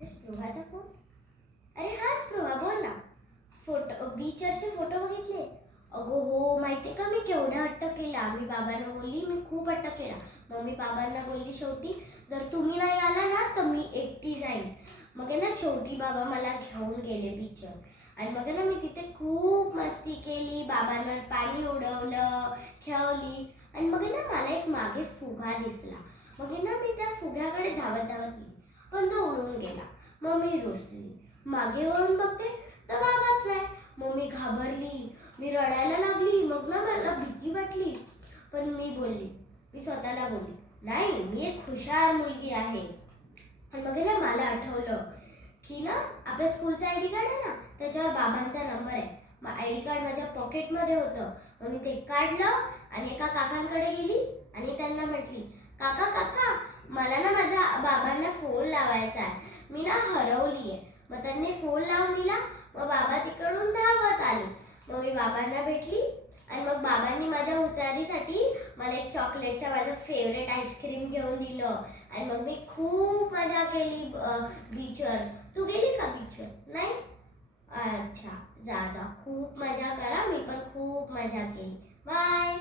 स्पृहाचा phone? अरे हां स्पृहा, बोल ना. बीचवरचे फोटो बघितले? अगो हो, माहिती का मी केवढा हट्ट केला. मी बाबांना बोलली, मी खूप हट्ट केला. मम्मी बाबांना बोलली शेवटी, जर तुम्ही नाही आला ना तर मी एकटी जाईन. मग आहे ना शेवटी बाबा मला घेऊन गेले बीचवर. आणि मग आहे ना मी तिथे खूप मस्ती केली, बाबांवर पाणी उडवलं, खेळली. आणि मग आहे ना मला एक मागे फुगा दिसला. मग आहे ना मी त्या फुग्याकडे धावत धावत गेली, पण तो उडून गेला. मग मी रुसली. मागे वळून बघते तर बाबाच नाही. मग मी घाबरली, मी रडायला लागली. मग ना मला भीती वाटली, पण मी स्वतःला बोलली, नाही मी एक हुशार मुलगी आहे. आणि मग ना मला आठवलं की ना आपल्या स्कूलचा आय डी कार्ड आहे ना, त्याच्यावर बाबांचा नंबर आहे. मग आय डी कार्ड माझ्या पॉकेटमध्ये होतं. मग मी ते काढलं आणि एका काकांकडे गेली आणि त्यांना म्हटली, काका काका, मला ना माझ्या बाबांना फोन लावायचा आहे, मी ना हरवली आहे. मग त्यांनी फोन लावून दिला. मग बाबा तिकडून धावत आले. मग मी बाबांना भेटली आणि मग बाबांनी माझ्या हुशारीसाठी मला एक चॉकलेटचा माझं फेवरेट आईस्क्रीम घेऊन दिलं. आणि मग मी खूप मजा केली बीचवर. तू गेली का बीचवर? नाही? अच्छा, जा जा, खूप मजा करा. मी पण खूप मजा केली. बाय.